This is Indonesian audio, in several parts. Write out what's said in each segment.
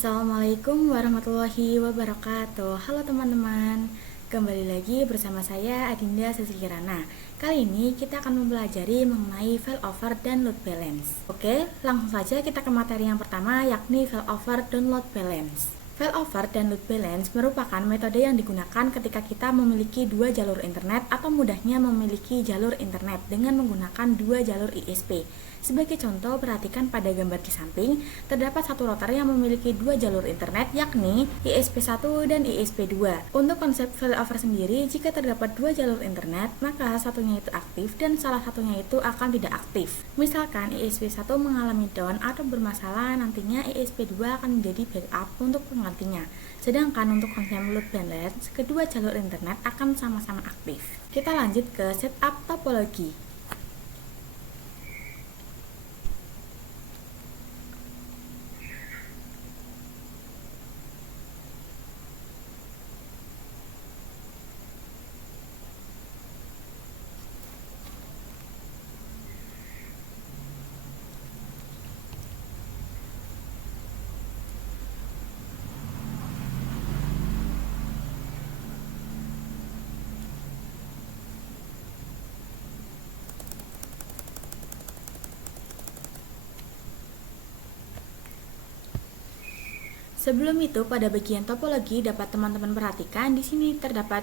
Assalamualaikum warahmatullahi wabarakatuh. Halo teman-teman, kembali lagi bersama saya Adinda Sesikirana. Kali ini kita akan mempelajari mengenai failover dan load balance. Oke, langsung saja kita ke materi yang pertama, yakni failover dan load balance. Failover dan load balance merupakan metode yang digunakan ketika kita memiliki dua jalur internet atau mudahnya memiliki jalur internet dengan menggunakan dua jalur ISP. Sebagai contoh, perhatikan pada gambar di samping, terdapat satu router yang memiliki dua jalur internet yakni ISP1 dan ISP2. Untuk konsep failover sendiri, jika terdapat dua jalur internet, maka satunya itu aktif dan salah satunya itu akan tidak aktif. Misalkan ISP1 mengalami down atau bermasalah, nantinya ISP2 akan menjadi backup untuk penggantinya. Sedangkan untuk konsep load balance, kedua jalur internet akan sama-sama aktif. Kita lanjut ke setup topologi. Sebelum itu, pada bagian topologi dapat teman-teman perhatikan di sini terdapat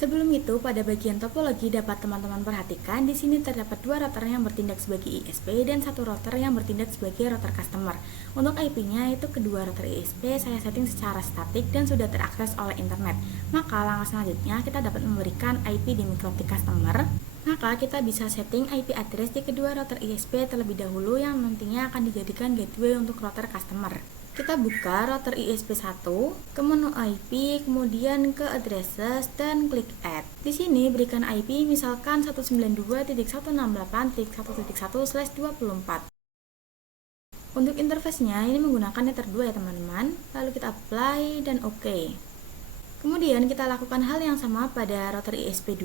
Sebelum itu, pada bagian topologi dapat teman-teman perhatikan di sini terdapat dua router yang bertindak sebagai ISP dan satu router yang bertindak sebagai router customer. Untuk IP-nya itu kedua router ISP saya setting secara statik dan sudah terakses oleh internet. Maka langkah selanjutnya kita dapat memberikan IP di mikrotik customer. Maka kita bisa setting IP address di kedua router ISP terlebih dahulu yang nantinya akan dijadikan gateway untuk router customer. Kita buka router ISP1, ke menu IP, kemudian ke addresses dan klik add. Di sini berikan IP misalkan 192.168.1.1/24. Untuk interface-nya ini menggunakan Ether 2 ya teman-teman. Lalu kita apply dan OK. Kemudian kita lakukan hal yang sama pada router ISP2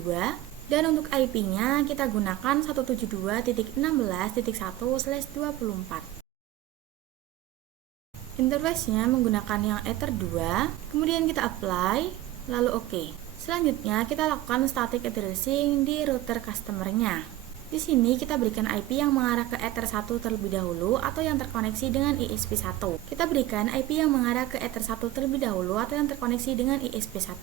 dan untuk IP-nya kita gunakan 172.16.1/24. Interface-nya menggunakan yang Ether 2, kemudian kita apply, lalu OK. Selanjutnya kita lakukan static addressing di router customer-nya. Di sini kita berikan IP yang mengarah ke Ether 1 terlebih dahulu atau yang terkoneksi dengan ISP1. Kita berikan IP yang mengarah ke Ether 1 terlebih dahulu atau yang terkoneksi dengan ISP1.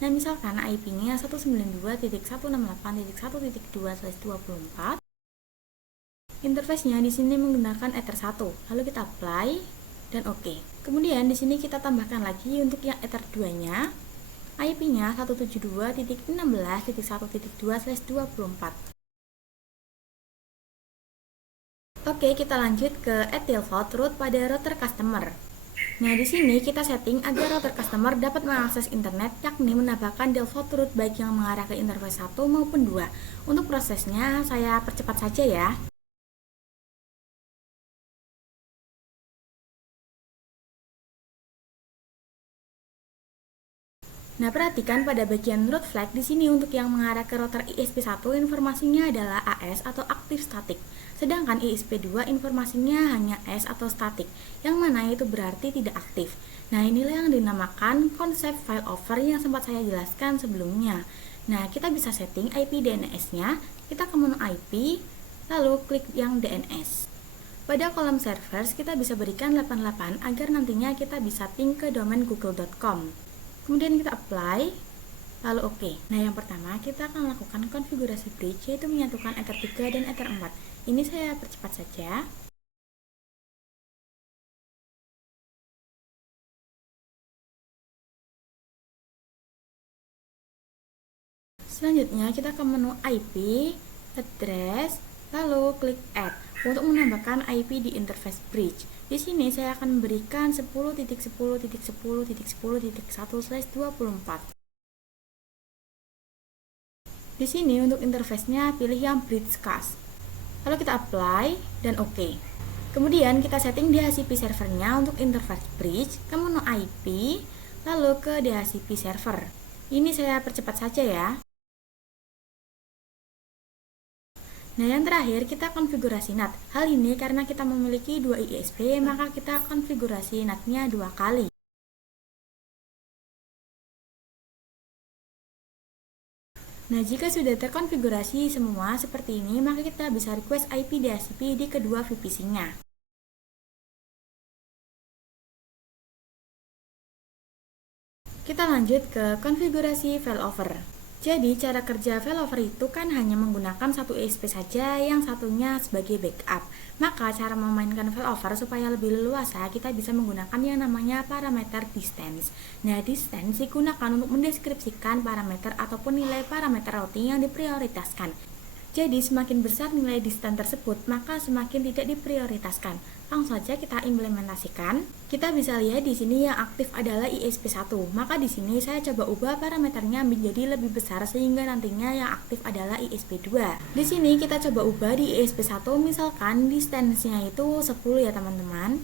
Nah, misalkan IP-nya 192.168.1.2/24. Interface-nya di sini menggunakan Ether 1. Lalu kita apply dan OK. Kemudian di sini kita tambahkan lagi untuk yang Ether 2-nya, IP-nya 172.16.1.2/24. Oke, kita lanjut ke add default route pada router customer. Nah, di sini kita setting agar router customer dapat mengakses internet, yakni menambahkan default route baik yang mengarah ke interface 1 maupun 2. Untuk prosesnya saya percepat saja ya. Nah, perhatikan pada bagian route flag di sini untuk yang mengarah ke router ISP1 informasinya adalah AS atau aktif statik. Sedangkan ISP2 informasinya hanya S atau statik, yang mana itu berarti tidak aktif. Nah, inilah yang dinamakan konsep failover yang sempat saya jelaskan sebelumnya. Nah, kita bisa setting IP DNS-nya, kita ke menu IP, lalu klik yang DNS. Pada kolom servers kita bisa berikan 88 agar nantinya kita bisa ping ke domain google.com. Kemudian kita apply, lalu OK. Nah, yang pertama kita akan lakukan konfigurasi bridge, yaitu menyatukan Ether 3 dan Ether 4. Ini saya percepat saja. Selanjutnya kita ke menu IP, address, lalu klik add untuk menambahkan IP di interface bridge. Di sini saya akan memberikan 10.10.10.10.1/24. Di sini untuk interface-nya pilih yang bridge cache. Lalu kita apply dan OK. Kemudian kita setting DHCP servernya untuk interface bridge, ke menu IP, lalu ke DHCP server. Ini saya percepat saja ya. Nah, yang terakhir kita konfigurasi NAT. Hal ini karena kita memiliki dua ISP, maka kita konfigurasi NAT-nya 2 kali. Nah, jika sudah terkonfigurasi semua seperti ini, maka kita bisa request IP DHCP di kedua VPC-nya. Kita lanjut ke konfigurasi failover. Jadi cara kerja failover itu kan hanya menggunakan satu ISP saja, yang satunya sebagai backup. Maka cara memainkan failover supaya lebih leluasa, kita bisa menggunakan yang namanya parameter distance. Nah, distance digunakan untuk mendeskripsikan parameter ataupun nilai parameter routing yang diprioritaskan. Jadi semakin besar nilai distance tersebut, maka semakin tidak diprioritaskan. Langsung saja kita implementasikan. Kita bisa lihat di sini yang aktif adalah ISP1. Maka di sini saya coba ubah parameternya menjadi lebih besar sehingga nantinya yang aktif adalah ISP2. Di sini kita coba ubah di ISP1, misalkan distance-nya itu 10 ya teman-teman.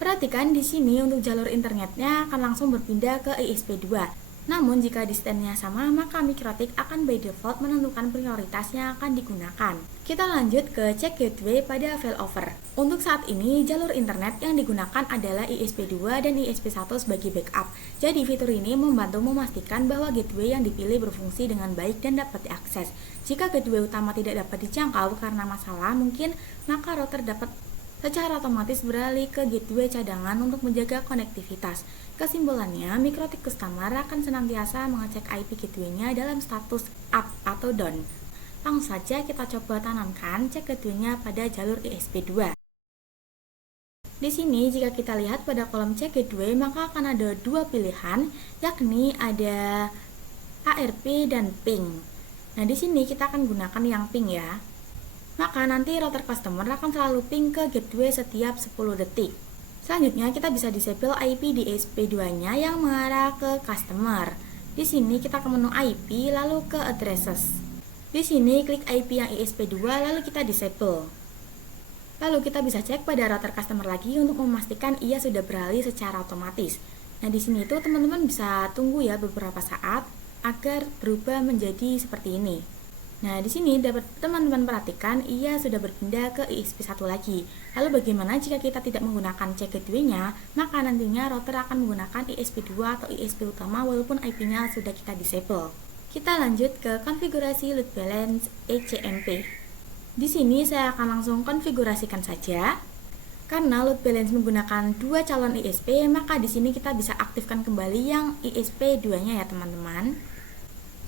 Perhatikan di sini untuk jalur internetnya akan langsung berpindah ke ISP2. Namun jika distannya sama, maka mikrotik akan by default menentukan prioritas yang akan digunakan. Kita lanjut ke cek gateway pada failover. Untuk saat ini, jalur internet yang digunakan adalah ISP2 dan ISP1 sebagai backup. Jadi fitur ini membantu memastikan bahwa gateway yang dipilih berfungsi dengan baik dan dapat diakses. Jika gateway utama tidak dapat dijangkau karena masalah mungkin, maka router dapat secara otomatis beralih ke gateway cadangan untuk menjaga konektivitas. Kesimpulannya, mikrotik customer akan senantiasa mengecek IP gateway-nya dalam status up atau down. Langsung saja kita coba tanamkan cek gateway-nya pada jalur ISP2. Di sini jika kita lihat pada kolom cek gateway maka akan ada dua pilihan, yakni ada ARP dan ping. Nah, di sini kita akan gunakan yang ping ya. Maka nanti router customer akan selalu ping ke gateway setiap 10 detik. Selanjutnya kita bisa disable IP di ISP2-nya yang mengarah ke customer. Di sini kita ke menu IP lalu ke addresses. Di sini klik IP yang ISP2 lalu kita disable. Lalu kita bisa cek pada router customer lagi untuk memastikan ia sudah beralih secara otomatis. Nah, di sini itu teman-teman bisa tunggu ya beberapa saat agar berubah menjadi seperti ini. Nah, di sini dapat teman-teman perhatikan ia sudah berpindah ke ISP1 lagi. Lalu bagaimana jika kita tidak menggunakan cek gateway-nya? Maka nantinya router akan menggunakan ISP2 atau ISP utama walaupun IP-nya sudah kita disable. Kita lanjut ke konfigurasi load balance ECMP. Di sini saya akan langsung konfigurasikan saja. Karena load balance menggunakan dua calon ISP, maka di sini kita bisa aktifkan kembali yang ISP2-nya ya teman-teman.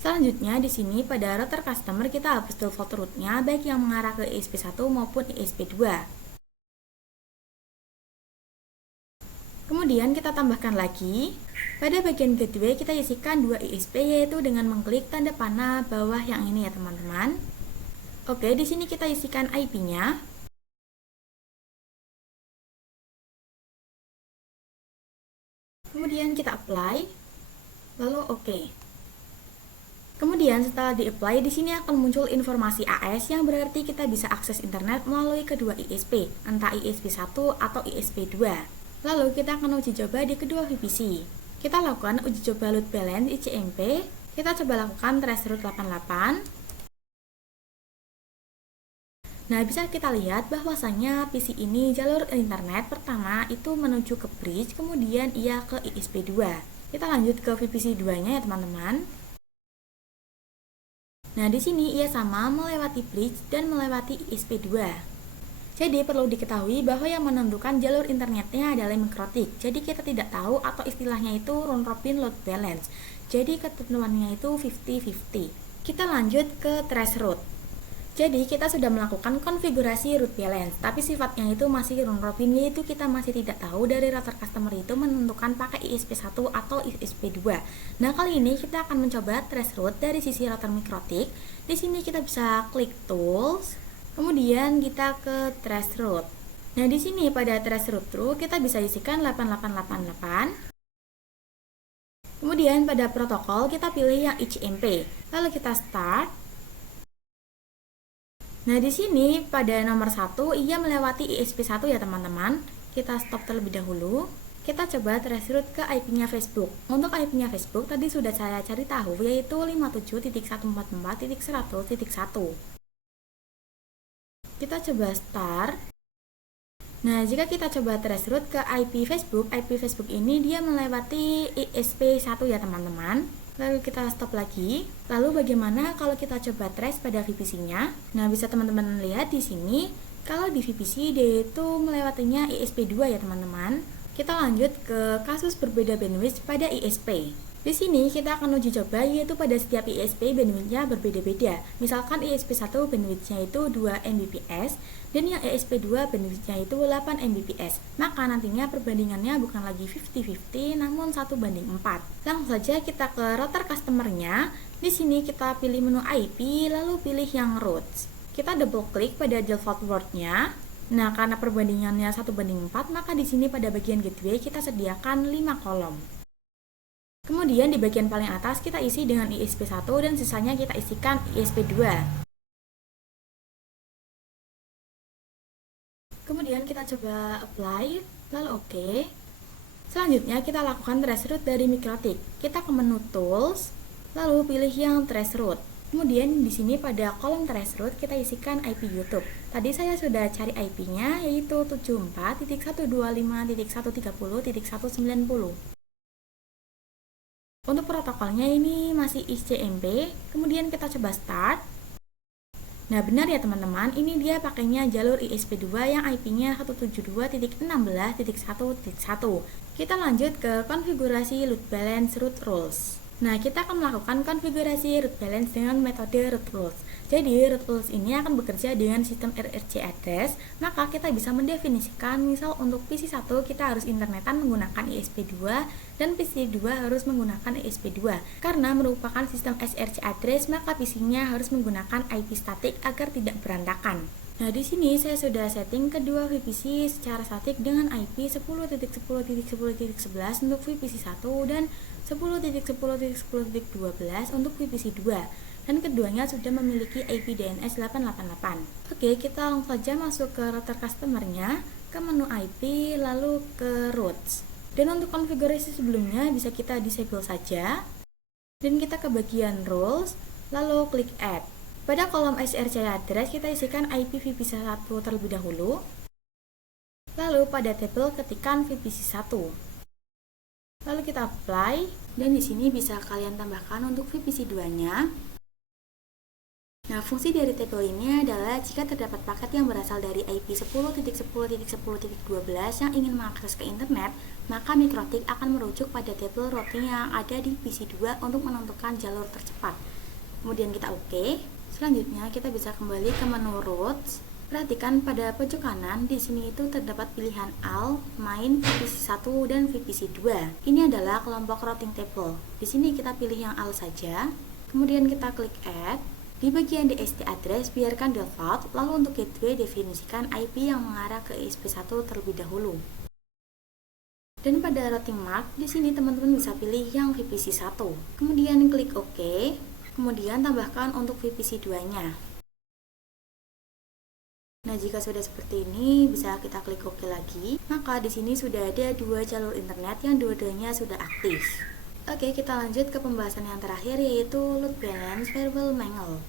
Selanjutnya di sini pada router customer kita hapus default route-nya baik yang mengarah ke ISP1 maupun ISP2. Kemudian kita tambahkan lagi. Pada bagian gateway kita isikan dua ISP yaitu dengan mengklik tanda panah bawah yang ini ya teman-teman. Oke, di sini kita isikan IP-nya. Kemudian kita apply. Lalu oke. Kemudian setelah di-apply, di sini akan muncul informasi AS yang berarti kita bisa akses internet melalui kedua ISP, entah ISP1 atau ISP2. Lalu kita akan uji coba di kedua VPC. Kita lakukan uji coba load balance ICMP. Kita coba lakukan traceroute 88. Nah, bisa kita lihat bahwasanya PC ini jalur internet pertama itu menuju ke bridge, kemudian ia ke ISP2. Kita lanjut ke VPC 2-nya ya teman-teman. Nah, di sini ia sama melewati bridge dan melewati ISP2. Jadi perlu diketahui bahwa yang menentukan jalur internetnya adalah mikrotik. Jadi kita tidak tahu atau istilahnya itu round robin load balance. Jadi ketentuannya itu 50-50. Kita lanjut ke traceroute. Jadi kita sudah melakukan konfigurasi route balance, tapi sifatnya itu masih round robin, yaitu kita masih tidak tahu dari router customer itu menentukan pakai ISP1 atau ISP2. Nah, kali ini kita akan mencoba traceroute dari sisi router mikrotik. Di sini kita bisa klik tools, kemudian kita ke traceroute. Nah, di sini pada traceroute kita bisa isikan 8888. Kemudian pada protokol kita pilih yang ICMP. Lalu kita start. Nah, di sini pada nomor 1 ia melewati ISP1 ya teman-teman. Kita stop terlebih dahulu. Kita coba traceroute ke IP-nya Facebook. Untuk IP-nya Facebook tadi sudah saya cari tahu yaitu 57.144.100.1. Kita coba start. Nah, jika kita coba traceroute ke IP Facebook ini dia melewati ISP1 ya teman-teman. Lalu kita stop lagi. Lalu bagaimana kalau kita coba trace pada VPC-nya? Nah, bisa teman-teman lihat di sini, kalau di VPC dia itu melewatinya ISP2 ya teman-teman. Kita lanjut ke kasus berbeda bandwidth pada ISP. Di sini kita akan uji coba yaitu pada setiap ISP bandwidth-nya berbeda-beda. Misalkan ISP1 bandwidth-nya itu 2 Mbps dan yang ISP2 bandwidth-nya itu 8 Mbps. Maka nantinya perbandingannya bukan lagi 50-50 namun 1:4. Langsung saja kita ke router customer-nya. Di sini kita pilih menu IP lalu pilih yang routes. Kita double klik pada default word-nya. Nah, karena perbandingannya 1:4, maka di sini pada bagian gateway kita sediakan 5 kolom. Kemudian di bagian paling atas kita isi dengan ISP1 dan sisanya kita isikan ISP2. Kemudian kita coba apply, lalu oke. Selanjutnya kita lakukan traceroute dari MikroTik. Kita ke menu Tools, lalu pilih yang traceroute. Kemudian di sini pada kolom traceroute kita isikan IP YouTube. Tadi saya sudah cari IP-nya yaitu 74.125.130.190. Untuk protokolnya ini masih ICMP. Kemudian kita coba start. Nah benar ya teman-teman, ini dia pakainya jalur ISP2 yang IP-nya 172.16.1.1. Kita lanjut ke konfigurasi load balance root rules. Nah kita akan melakukan konfigurasi root balance dengan metode root rules. Jadi root rules ini akan bekerja dengan sistem RRC address. Maka kita bisa mendefinisikan, misal untuk PC1 kita harus internetan menggunakan ISP2 dan PC2 harus menggunakan ISP2. Karena merupakan sistem SRC address, maka PC-nya harus menggunakan IP statik agar tidak berantakan. Nah, di sini saya sudah setting kedua VPC secara statik dengan IP 10.10.10.11 untuk VPC1 dan 10.10.10.12 untuk VPC2. Dan keduanya sudah memiliki IP DNS 888. Oke, kita langsung saja masuk ke router customer-nya, ke menu IP, lalu ke routes. Dan untuk konfigurasi sebelumnya bisa kita disable saja. Dan kita ke bagian rules, lalu klik add. Pada kolom SRC address kita isikan IP VPC1 terlebih dahulu. Lalu pada tabel ketikkan VPC1. Lalu kita apply, dan di sini bisa kalian tambahkan untuk VPC2-nya. Nah, fungsi dari tabel ini adalah jika terdapat paket yang berasal dari IP 10.10.10.12 yang ingin mengakses ke internet, maka MikroTik akan merujuk pada tabel routing yang ada di PC2 untuk menentukan jalur tercepat. Kemudian kita OK. Selanjutnya kita bisa kembali ke menu routes. Perhatikan pada pojok kanan di sini itu terdapat pilihan AL, main, VPC1 dan VPC2. Ini adalah kelompok routing table. Di sini kita pilih yang AL saja. Kemudian kita klik add. Di bagian DST address biarkan default, lalu untuk gateway definisikan IP yang mengarah ke ISP1 terlebih dahulu. Dan pada routing mark, di sini teman-teman bisa pilih yang VPC1. Kemudian klik OK. Kemudian tambahkan untuk VPC2-nya. Nah, jika sudah seperti ini, bisa kita klik OK lagi. Maka di sini sudah ada dua jalur internet yang dua-duanya sudah aktif. Oke, kita lanjut ke pembahasan yang terakhir, yaitu load balance firewall mangle.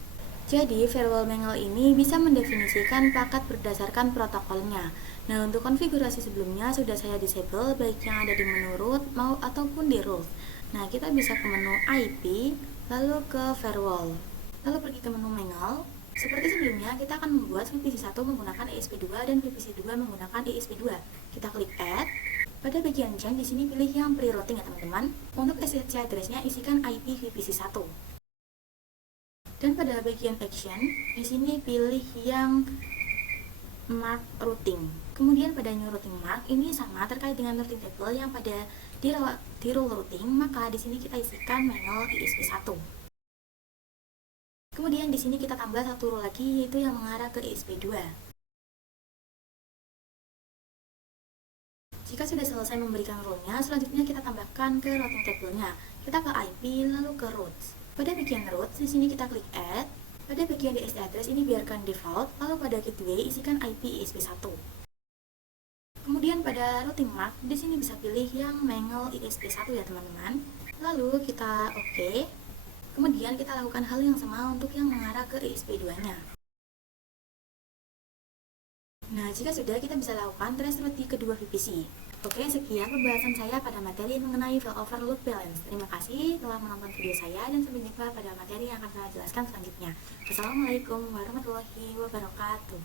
Jadi, firewall mangle ini bisa mendefinisikan paket berdasarkan protokolnya. Nah, untuk konfigurasi sebelumnya sudah saya disable, baik yang ada di menu root ataupun di root. Nah, kita bisa ke menu IP, lalu ke firewall. Lalu pergi ke menu mangle. Seperti sebelumnya, kita akan membuat VPC1 menggunakan ISP2 dan VPC2 menggunakan ISP2. Kita klik add. Pada bagian change, di sini pilih yang pre-routing ya teman-teman. Untuk SSC address-nya isikan IP VPC1. Dan pada bagian action, di sini pilih yang mark routing. Kemudian pada new routing mark ini sama terkait dengan routing table yang pada di role routing, maka di sini kita isikan mangle ISP1. Kemudian di sini kita tambah satu role lagi, yaitu yang mengarah ke ISP2. Jika sudah selesai memberikan role-nya, selanjutnya kita tambahkan ke routing table-nya. Kita ke IP, lalu ke routes. Pada bagian routes, di sini kita klik add. Pada bagian DST address ini biarkan default, lalu pada gateway isikan IP ISP1. Kemudian pada routing mark, di sini bisa pilih yang mangle ISP1 ya teman-teman. Lalu kita OK. Kemudian kita lakukan hal yang sama untuk yang mengarah ke ISP2-nya. Nah, jika sudah, kita bisa lakukan traceroute di kedua VPC. Oke, sekian pembahasan saya pada materi mengenai failover load balance. Terima kasih telah menonton video saya dan sampai jumpa pada materi yang akan saya jelaskan selanjutnya. Wassalamualaikum warahmatullahi wabarakatuh.